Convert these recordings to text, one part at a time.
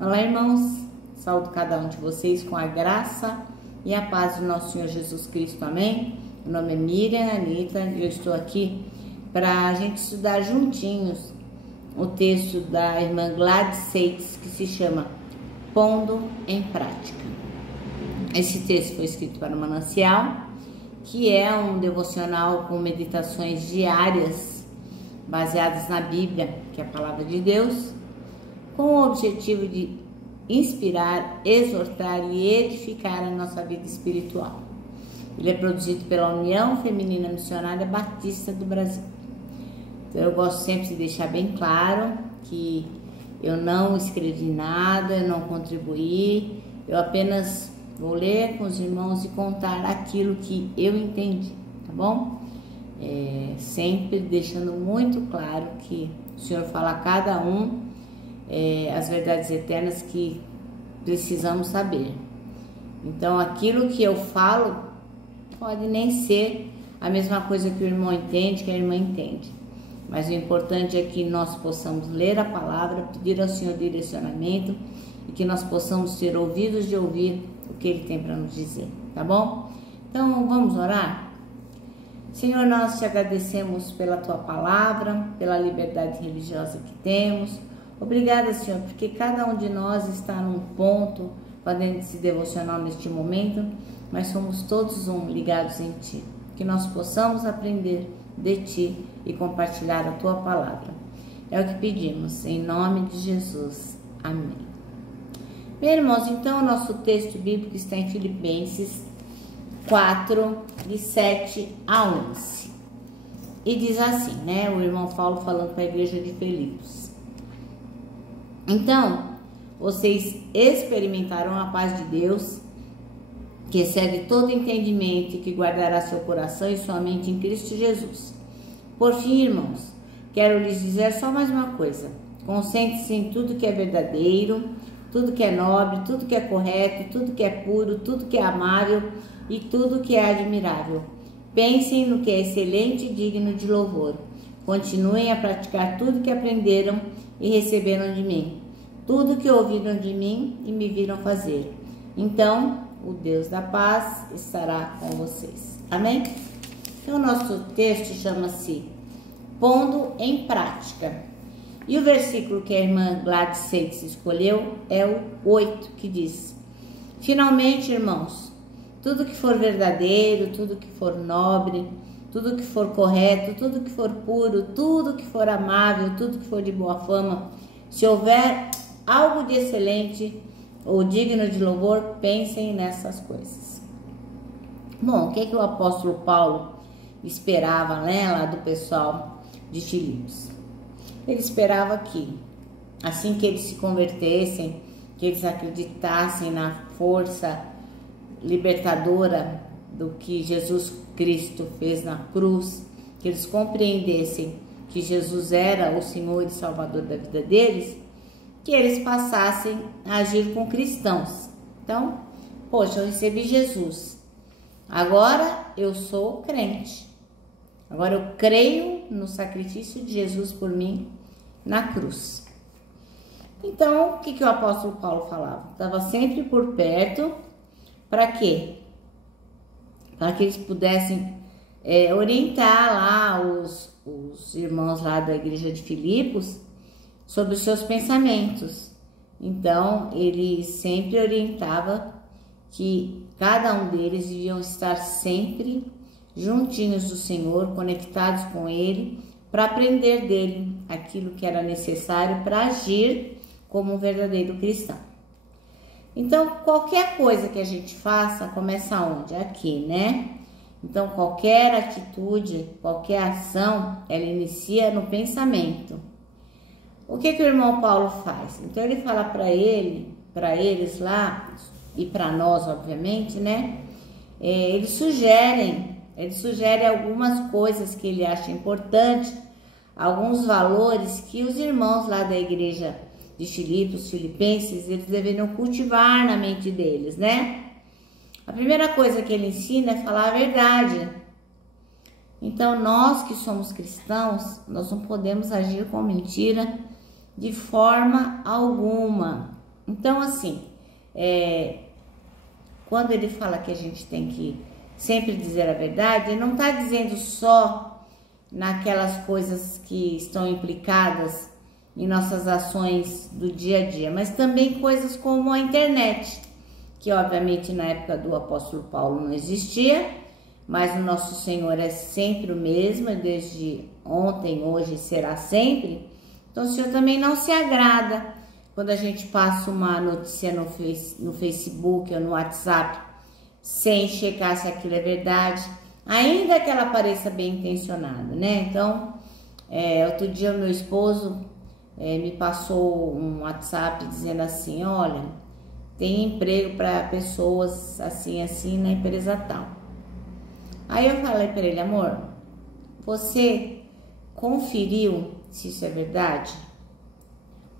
Olá, irmãos, saúdo cada um de vocês com a graça e a paz do nosso Senhor Jesus Cristo, amém? Meu nome é Miriam Anitta e eu estou aqui para a gente estudar juntinhos o texto da irmã Gladys Seitz, que se chama Pondo em Prática. Esse texto foi escrito para o Manancial, que é um devocional com meditações diárias baseadas na Bíblia, que é a palavra de Deus, com o objetivo de inspirar, exortar e edificar a nossa vida espiritual. Ele é produzido pela União Feminina Missionária Batista do Brasil. Então eu gosto sempre de deixar bem claro que eu não escrevi nada, eu não contribuí, eu apenas vou ler com os irmãos e contar aquilo que eu entendi, tá bom? Sempre deixando muito claro que o Senhor fala a cada um as verdades eternas que precisamos saber. Então, aquilo que eu falo pode nem ser a mesma coisa que o irmão entende, que a irmã entende. Mas o importante é que nós possamos ler a palavra, pedir ao Senhor direcionamento e que nós possamos ter ouvidos de ouvir o que Ele tem para nos dizer, tá bom? Então, vamos orar? Senhor, nós te agradecemos pela Tua palavra, pela liberdade religiosa que temos. Obrigada, Senhor, porque cada um de nós está num ponto fazendo esse devocional neste momento, mas somos todos ligados em Ti. Que nós possamos aprender de Ti e compartilhar a Tua palavra. É o que pedimos, em nome de Jesus. Amém. Bem, irmãos, então o nosso texto bíblico está em Filipenses 4, de 7 a 11. E diz assim, né? O irmão Paulo falando para a igreja de Filipos. Então, vocês experimentarão a paz de Deus, que excede todo entendimento e que guardará seu coração e sua mente em Cristo Jesus. Por fim, irmãos, quero lhes dizer só mais uma coisa. Concentre-se em tudo que é verdadeiro, tudo que é nobre, tudo que é correto, tudo que é puro, tudo que é amável e tudo que é admirável. Pensem no que é excelente e digno de louvor. Continuem a praticar tudo que aprenderam e receberam de mim, tudo que ouviram de mim e me viram fazer. Então, o Deus da paz estará com vocês. Amém? Então, o nosso texto chama-se Pondo em Prática. E o versículo que a irmã Gladys Seitz escolheu é o 8, que diz: Finalmente, irmãos, tudo que for verdadeiro, tudo que for nobre, tudo que for correto, tudo que for puro, tudo que for amável, tudo que for de boa fama, se houver algo de excelente ou digno de louvor, pensem nessas coisas. Bom, o que o apóstolo Paulo esperava, né, lá do pessoal de Filipos? Ele esperava que, assim que eles se convertessem, que eles acreditassem na força libertadora do que Jesus Cristo fez na cruz, que eles compreendessem que Jesus era o Senhor e Salvador da vida deles, que eles passassem a agir com cristãos. Então, poxa, eu recebi Jesus, agora eu sou crente, agora eu creio no sacrifício de Jesus por mim na cruz. Então, o que o apóstolo Paulo falava? Estava sempre por perto, para quê? Para que eles pudessem orientar lá os irmãos lá da igreja de Filipos sobre os seus pensamentos. Então, ele sempre orientava que cada um deles deviam estar sempre juntinhos do Senhor, conectados com Ele, para aprender dele aquilo que era necessário para agir como um verdadeiro cristão. Então, qualquer coisa que a gente faça, começa onde? Aqui, né? Então, qualquer atitude, qualquer ação, ela inicia no pensamento. O que o irmão Paulo faz? Então, ele fala para eles lá, e para nós, obviamente, né? Ele sugere algumas coisas que ele acha importante, alguns valores que os irmãos lá da igreja de Filipos, filipenses, eles deveriam cultivar na mente deles, né? A primeira coisa que ele ensina é falar a verdade. Então, nós que somos cristãos, nós não podemos agir com mentira de forma alguma. Então, assim, quando ele fala que a gente tem que sempre dizer a verdade, ele não está dizendo só naquelas coisas que estão implicadas em nossas ações do dia a dia, mas também coisas como a internet, que obviamente na época do apóstolo Paulo não existia, mas o nosso Senhor é sempre o mesmo, desde ontem, hoje e será sempre. Então o Senhor também não se agrada quando a gente passa uma notícia no Facebook ou no WhatsApp sem checar se aquilo é verdade, ainda que ela pareça bem intencionada, né? Então, outro dia o meu esposo me passou um WhatsApp dizendo assim: olha, tem emprego para pessoas assim, assim na empresa tal. Aí eu falei para ele: amor, você conferiu se isso é verdade?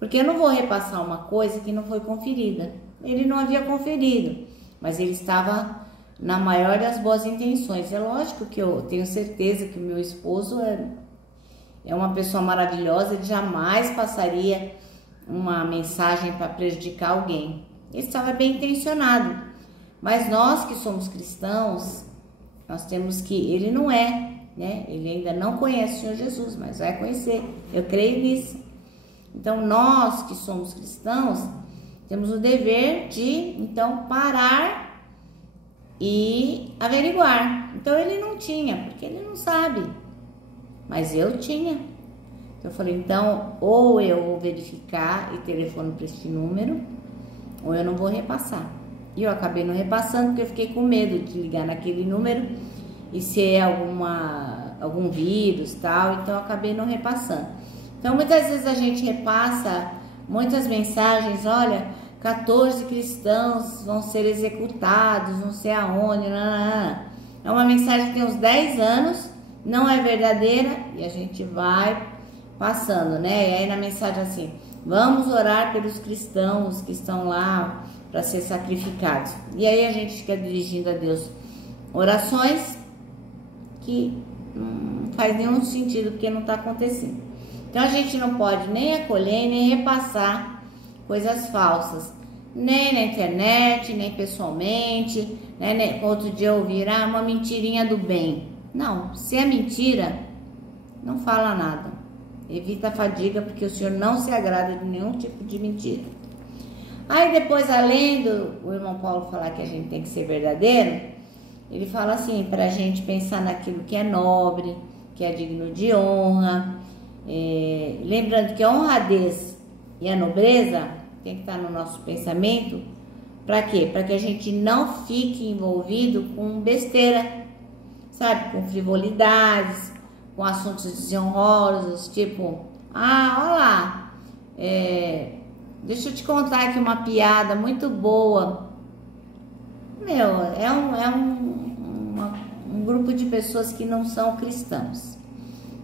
Porque eu não vou repassar uma coisa que não foi conferida. Ele não havia conferido, mas ele estava na maior das boas intenções. É lógico que eu tenho certeza que o meu esposo é uma pessoa maravilhosa, ele jamais passaria uma mensagem para prejudicar alguém. Ele estava bem intencionado, mas nós que somos cristãos, nós temos que, ele não é, né? Ele ainda não conhece o Senhor Jesus, mas vai conhecer, eu creio nisso. Então nós que somos cristãos, temos o dever de, então, parar e averiguar. Então ele não tinha, porque ele não sabe, mas eu tinha. Eu falei: então, ou eu vou verificar e telefono para este número, ou eu não vou repassar. E eu acabei não repassando, porque eu fiquei com medo de ligar naquele número e ser algum vírus tal, então eu acabei não repassando. Então muitas vezes a gente repassa muitas mensagens: olha, 14 cristãos vão ser executados, não sei aonde, não. É uma mensagem que tem uns 10 anos, não é verdadeira, e a gente vai passando, né? E aí na mensagem assim: vamos orar pelos cristãos que estão lá para ser sacrificados. E aí a gente fica dirigindo a Deus orações que não faz nenhum sentido, porque não está acontecendo. Então a gente não pode nem acolher, nem repassar coisas falsas, nem na internet, nem pessoalmente, né? Outro dia eu ouvi uma mentirinha do bem. Não, se é mentira, não fala nada. Evita a fadiga, porque o Senhor não se agrada de nenhum tipo de mentira. Aí depois, além do o irmão Paulo falar que a gente tem que ser verdadeiro, ele fala assim, para a gente pensar naquilo que é nobre, que é digno de honra. Lembrando que a honradez e a nobreza tem que estar no nosso pensamento. Para quê? Para que a gente não fique envolvido com besteira, sabe? Com frivolidades, com assuntos desonrosos, tipo, olha lá, deixa eu te contar aqui uma piada muito boa. Meu, é um grupo de pessoas que não são cristãos.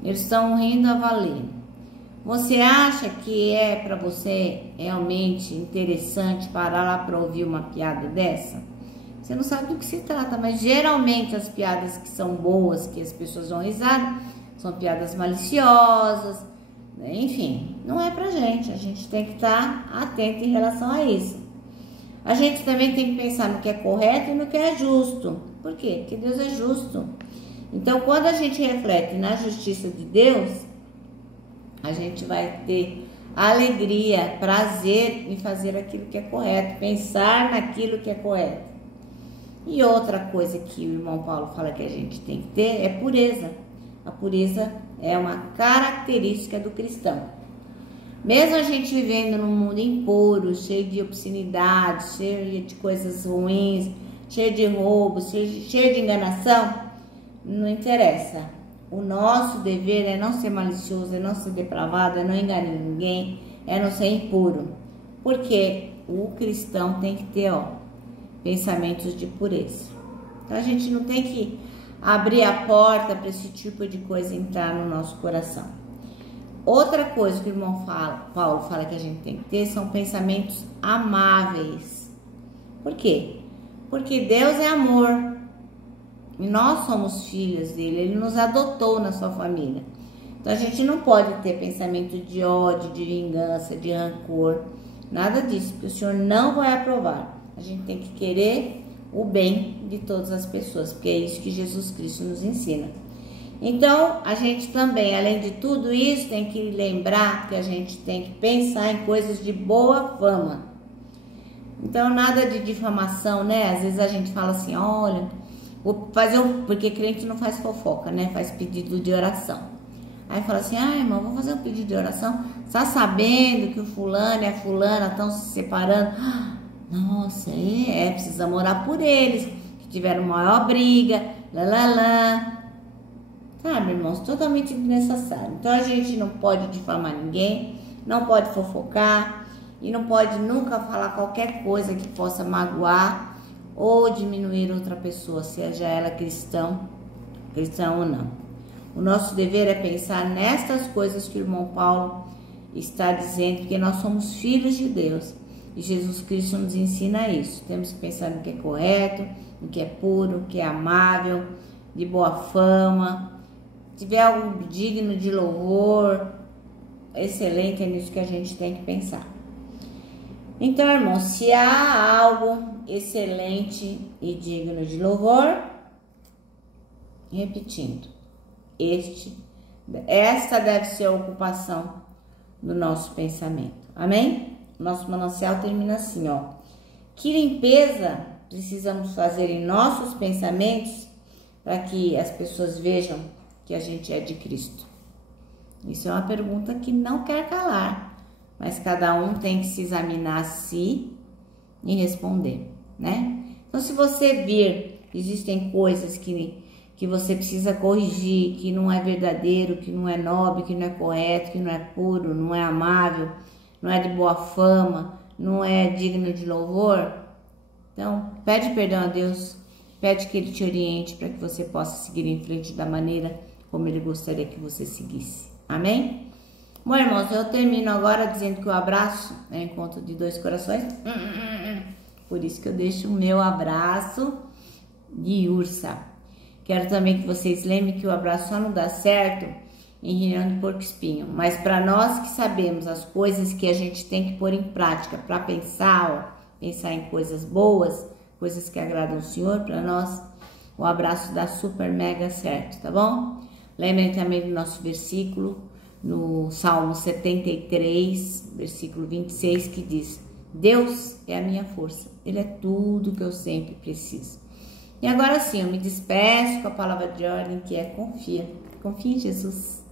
Eles estão rindo a valer. Você acha que é para você realmente interessante parar lá para ouvir uma piada dessa? Você não sabe do que se trata, mas geralmente as piadas que são boas, que as pessoas dão risada, são piadas maliciosas, né? Enfim, não é pra gente. A gente tem que estar atento em relação a isso. A gente também tem que pensar no que é correto e no que é justo. Por quê? Porque Deus é justo. Então, quando a gente reflete na justiça de Deus, a gente vai ter alegria, prazer em fazer aquilo que é correto, pensar naquilo que é correto. E outra coisa que o irmão Paulo fala que a gente tem que ter é pureza. A pureza é uma característica do cristão. Mesmo a gente vivendo num mundo impuro, cheio de obscenidades, cheio de coisas ruins, cheio de roubos, cheio de enganação, não interessa. O nosso dever é não ser malicioso, é não ser depravado, é não enganar ninguém, é não ser impuro. Porque o cristão tem que ter, pensamentos de pureza. Então a gente não tem que abrir a porta para esse tipo de coisa entrar no nosso coração. Outra coisa que o irmão Paulo fala que a gente tem que ter são pensamentos amáveis. Por quê? Porque Deus é amor e nós somos filhos dele, ele nos adotou na sua família. Então a gente não pode ter pensamento de ódio, de vingança, de rancor. Nada disso, porque o Senhor não vai aprovar. A gente tem que querer o bem de todas as pessoas, porque é isso que Jesus Cristo nos ensina. Então, a gente também, além de tudo isso, tem que lembrar que a gente tem que pensar em coisas de boa fama. Então, nada de difamação, né? Às vezes a gente fala assim, olha, vou fazer porque crente não faz fofoca, né? Faz pedido de oração. Aí fala assim, irmão, vou fazer um pedido de oração. Está sabendo que o fulano e a fulana estão se separando? Nossa, precisamos orar por eles, que tiveram maior briga, Sabe, irmãos, totalmente desnecessário. Então a gente não pode difamar ninguém, não pode fofocar e não pode nunca falar qualquer coisa que possa magoar ou diminuir outra pessoa, seja ela cristã ou não. O nosso dever é pensar nestas coisas que o irmão Paulo está dizendo, porque nós somos filhos de Deus e Jesus Cristo nos ensina isso. Temos que pensar no que é correto, no que é puro, no que é amável, de boa fama. Se tiver algo digno de louvor, excelente, é nisso que a gente tem que pensar. Então, irmãos, se há algo excelente e digno de louvor, repetindo, esta deve ser a ocupação do nosso pensamento. Amém? Nosso manancial termina assim, ó. Que limpeza precisamos fazer em nossos pensamentos para que as pessoas vejam que a gente é de Cristo? Isso é uma pergunta que não quer calar, mas cada um tem que se examinar a si e responder, né? Então, se você vir, existem coisas que você precisa corrigir, que não é verdadeiro, que não é nobre, que não é correto, que não é puro, não é amável, não é de boa fama, não é digno de louvor, então, pede perdão a Deus, pede que Ele te oriente para que você possa seguir em frente da maneira como Ele gostaria que você seguisse. Amém? Bom, irmãos, eu termino agora dizendo que o abraço é o encontro de dois corações. Por isso que eu deixo o meu abraço de ursa. Quero também que vocês lembrem que o abraço só não dá certo em reunião de porco-espinho. Mas para nós que sabemos as coisas que a gente tem que pôr em prática para pensar em coisas boas, coisas que agradam o Senhor, para nós o abraço dá super mega certo, tá bom? Lembrem também do nosso versículo no Salmo 73, versículo 26, que diz: Deus é a minha força, Ele é tudo que eu sempre preciso. E agora sim, eu me despeço com a palavra de ordem que é confia. Confia em Jesus.